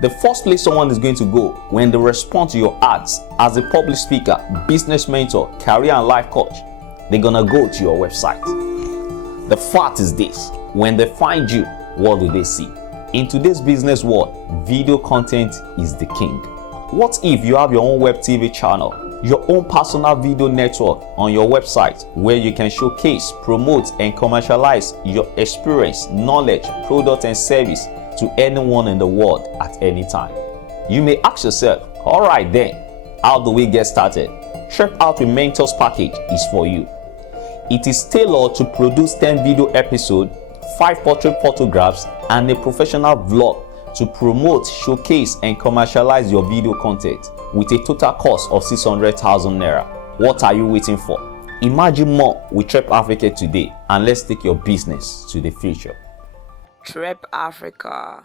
The first place someone is going to go when they respond to your ads as a public speaker, business mentor, career and life coach, they're gonna go to your website. The fact is this: when they find you, what do they see? In today's business world, video content is the king. What if you have your own web TV channel, your own personal video network on your website where you can showcase, promote, and commercialize your experience, knowledge, product, and service to anyone in the world at any time? You may ask yourself, all right then, how do we get started? TrepAfrica Mentors package is for you. It is tailored to produce 10 video episodes, 5 portrait photographs, and a professional vlog to promote, showcase, and commercialize your video content with a total cost of 600,000 naira. What are you waiting for? Imagine more with TrepAfrica today, and let's take your business to the future. TrepAfrica.